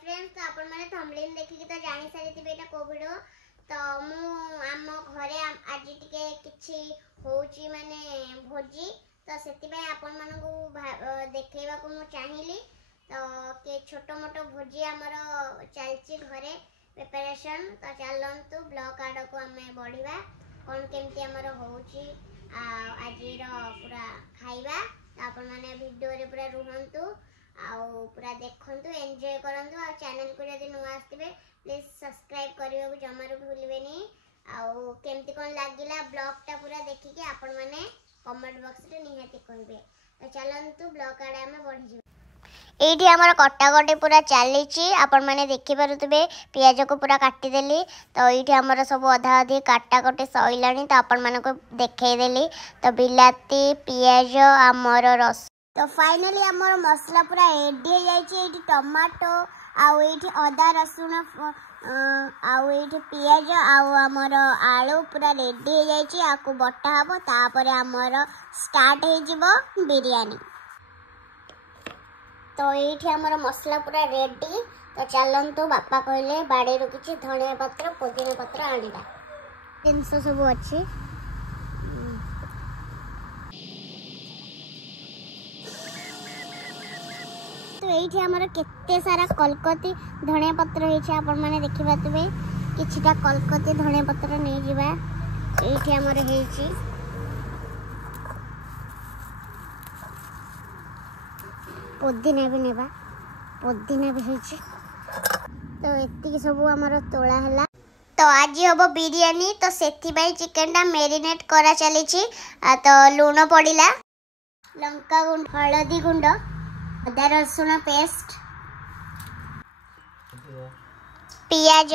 Friends तो आपण माने थंबनेल देखि तो जानि सारिथिबे एटा को वीडियो तो मु आम घरे आज टिके किछि होउची माने भोजी तो सेति पय आपण मानकु देखैबा को मु चाहिली तो के छोटो मोटो भोजी हमर चलची घरे प्रिपरेशन तो चलंतु ब्लॉग आड को हमें बढ़िबा कोन केमती हमर होउची आजिर पूरा खाइबा आपण माने वीडियो रे पूरा रुहंतु आउ पूरा देखंतु एन्जॉय करंतु आ चैनल को यदि नुआ आस्तिबे प्लीज सब्सक्राइब करियो जमारो भूलिबेनी आउ केमती कोन लागिला ब्लॉग ता पूरा देखि के आपण माने कमेंट बॉक्स रे निहाती कहबे तो चलंतु ब्लॉग आडे हमें बढ़ि जे एठी हमर कटाकटी पूरा चलीची आपण माने देखि पारुतबे पियाज को पूरा काटी देली तो एठी हमर सब आधा आधी काटाकटी सइलानी तो आपण माने को देखै देली तो बिलाती पियाज हमर रस तो फाइनली हमर मसला पूरा रेडी हो जाई छै एठी टमाटो आउ एठी अदा रसुन आउ एठी पियाज आउ हमर आलू पूरा रेडी हो जाई छै आकु बटा हबो तापर हमर स्टार्ट हे जिवो बिरयानी तो एठी हमर मसला पूरा रेडी तो चलंतु बापा कहले बाड़ी रो किछि धनिया पत्र पुदीना पत्र आनिबा जिंस सब अछि तो एठी हमर केते सारा कलकती धनिया पत्र हे छै आपण माने देखि बातबे किछिटा कलकती धनिया पत्र नै जिबा एठी हमर हे छै पुदीना भी नेबा पुदीना भी होइछि तो एत्ती सब हमर तोळा हला तो आज हबो बिरयानी तो सेथि बाई चिकन टा मैरिनेट करा चली छी तो लूण पडिला लंका गुंड हळदी गुंड अदा रसुन पेस्ट पियाज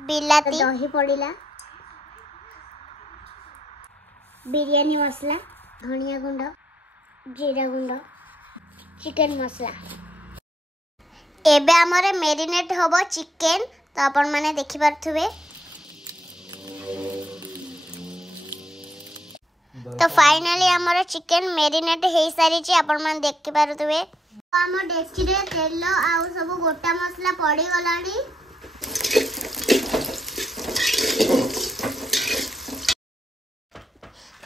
बिलाती दही पडिला बिरयानी मसला धनिया गुंड जीरा गुंड चिकन मसला एबे हमरे मैरिनेट होबो चिकन तो आपण माने देखि परथुबे तो फाइनली हमर चिकन मैरिनेट हे सारी छी आपण माने देखि परथुबे हम डेक्ची रे तेल आउ सब गोटा मसला पड़ी गलानी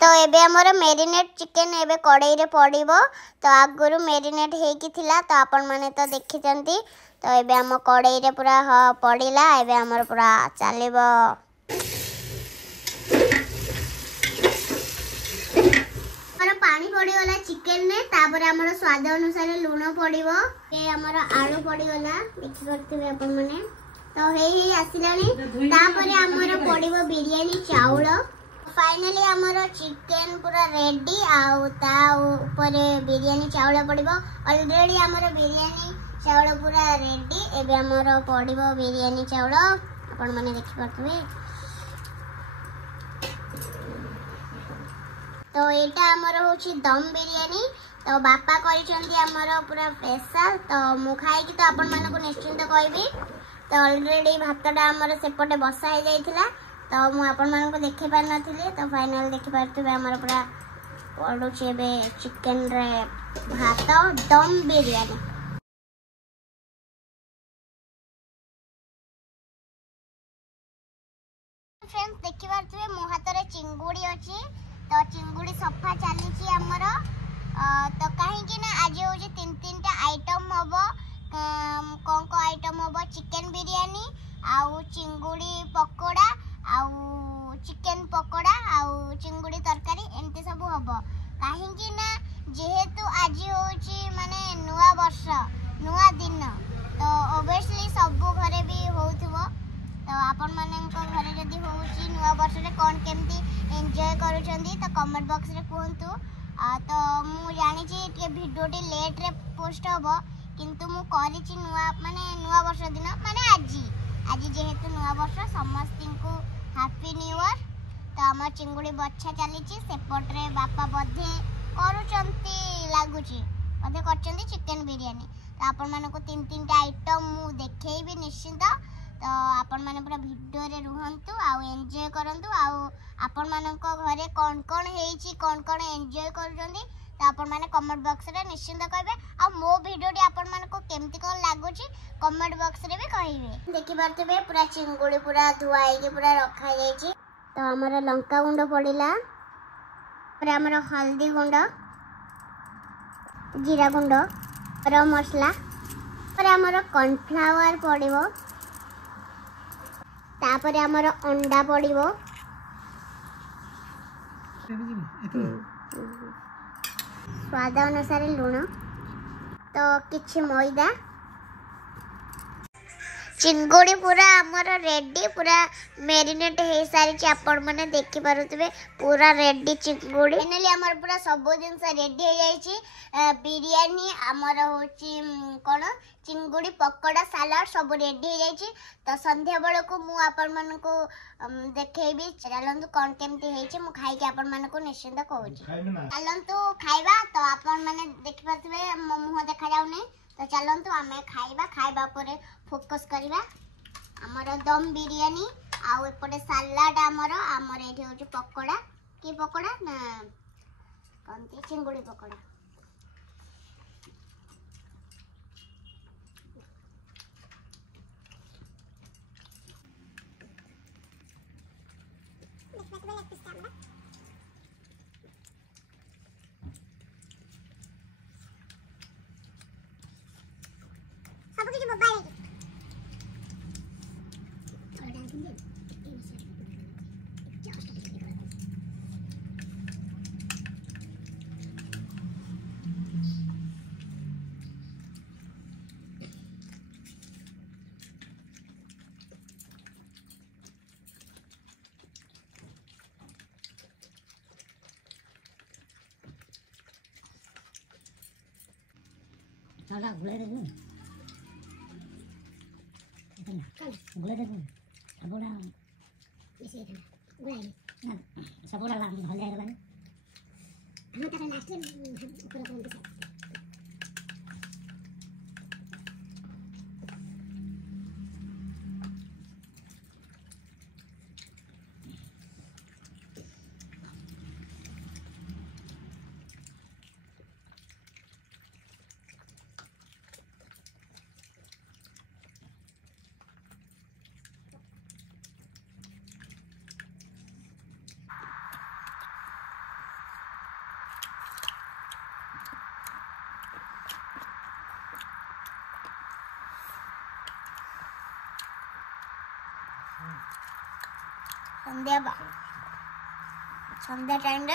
तो एबे हमर मैरिनेट चिकन एबे कड़ाई रे पड़िबो तो आगुरु मैरिनेट हे कि थिला तो आपण माने तो देखिचंती तो एबे हम कड़ाई रे पूरा पड़िला एबे हमर पूरा चलिबो हमर पानी पड़ी गला चिकन ने तापर हमर स्वाद अनुसार लूण पड़िबो ए हमर आलू पड़ी गला देखि करथिबे आपण माने तो हे आसिलानी तापर हमर पड़िबो बिरयानी चावल फाइनली हमर चिकन पूरा रेडी आउ ता ऊपर बिरयानी चावल पड़िबो ऑलरेडी हमर बिरयानी चावल पूरा रेडी एबे हमर पड़िबो बिरयानी चावल आपण माने देखि परथबे तो एटा हमर होची दम बिरयानी तो बापा करिसंती हमर पूरा स्पेशल तो मु खाई कि तो आपण माने को निश्चिंत कहबी तो ऑलरेडी भातटा हमर सेपटे बसा हे जाइथिला तो मु आपण माने को देखि पार नथिले तो फाइनल देखि पारथबे हमर पूरा पडु छेबे चिकन रे भात दम बिरयानी फ्रेंड्स देखि पारथबे मो हातरे चिंगुडी अछि तो चिंगुडी सफा चली छी हमर तो काहे कि ना आज हो जे तीन टा आइटम हबो कोन को आइटम हबो चिकन बिरयानी आउ चिंगुडी पकोड़ा आउ चिकन पकोड़ा आउ चिंगुडी तरकारी एंते सब हबो काहे कि ना जेहेतु आज होची माने नुवा वर्ष नुवा दिन तो ऑब्वियसली सब घरे भी होउथबो तो आपण मानन को घरे जदी होउची नुवा वर्ष रे कोन केमती एन्जॉय करूचंदी तो कमेंट बॉक्स रे कहंतु तो मु जानि छी के वीडियो टी लेट रे पोस्ट हबो किंतु मु करी छी नुवा वर्ष दिन माने आज जेहेतु नुवा वर्ष समस्ती को हैप्पी न्यू ईयर तो हमर चिंगुडी बच्चा चली छी सेपट रे बापा बधे करूचंती लागुची बधे करचंती चिकन बिरयानी तो आपण माने को तीन टा आइटम मु देखैबी निश्चित तो आपण माने पूरा वीडियो रे रुहंतु आ एन्जॉय करंतु आ आपण मानन को घरे कोन कोन हेची कोन कोन एन्जॉय करूचंदी तो आपण माने कमेंट बॉक्स रे निश्चिंत कहबे आ मो वीडियोटी आपण माने को केमती कोन लागुची कमेंट बॉक्स रे भी कहिबे। देखि परतबे पूरा चिंगुड़ी पूरा धुआई के पूरा रखा जायछि। तो हमर लंका गुंड पड़िला पर हमर हल्दी गुंड जीरा गुंड गरम मसला पर हमर कॉर्नफ्लावर पड़िबो तापर हमर अंडा पड़िबो स्वाद अनुसार लुण तो किछि मैदा चिंगुड़ी पूरा हमर रेडी पूरा मैरिनेट हो सारी आपण माने देखि पारुतबे पूरा रेडी चिंगुड़ी फाइनली हमर पूरा सब जिंस रेडी हो जाईछि। बिरयानी हमर होछि कोन चिंगुड़ी पकोड़ा सलाड सब रेडी हो जाईछि। तो संध्या बेला को मु आपण माने को देखेबी चलंतु कोन केमती हेछि मु खाइ के आपण माने को निश्चिंत कहूछि चलंतु खाइबा। तो आपण माने देखि पारुतबे मो मुह देखा जाउ नै तो चलंतु आमे खाइबा परे फोकस करिबा हमर दम बिरयानी आउ एपटे सलाड हमर एठी होछि पकोड़ा की पकोड़ा ना कोनती चिंगुड़ी पकोड़ा। सब कुछ mobile Salah boleh deh nih. Boleh deh nih. Sabola. Isi itu. Boleh. Nah, sabola lah boleh deh kan. Anu tak last time kurang bisa. संध्या टाइम रे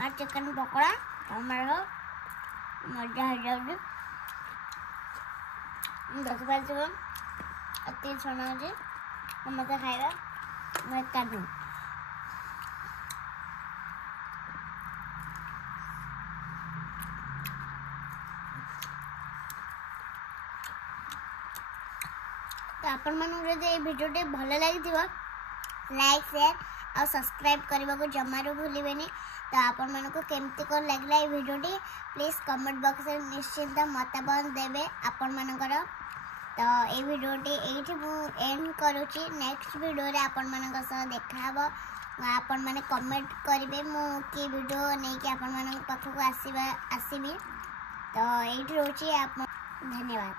आ चिकन पकोड़ा टमाटो मजा हो जाउछ देख पाछो अति छना जे मते खाइबा मैं काटू तो आपण मानु रे वीडियो टे भल लागिथिबो लाइक शेयर और सब्सक्राइब करने को जमारू भूलिबेनी। तो आपण मन को केमती को लागला ए वीडियोटी प्लीज कमेंट बॉक्स में निश्चिंत मतामत देबे आपण मानकर। तो ए वीडियोटी एठी मु एंड करूची नेक्स्ट वीडियो रे आपण मानक सह देखाबो आपण माने कमेंट करिवे मु की वीडियो नै कि आपण मानक पाखको आसीबी। तो एठी रोची आप धन्यवाद।